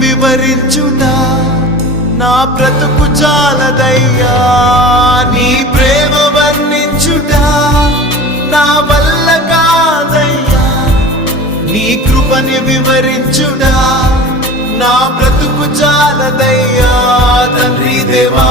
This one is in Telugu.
వివరించుట నా బ్రతుకు చాలదయ్యా. నీ ప్రేమ వర్ణించుట నా వల్ల కాదయ్యా. నీ కృపని వివరించుట నా బ్రతుకు చాలదయ్యా. తండ్రి దేవా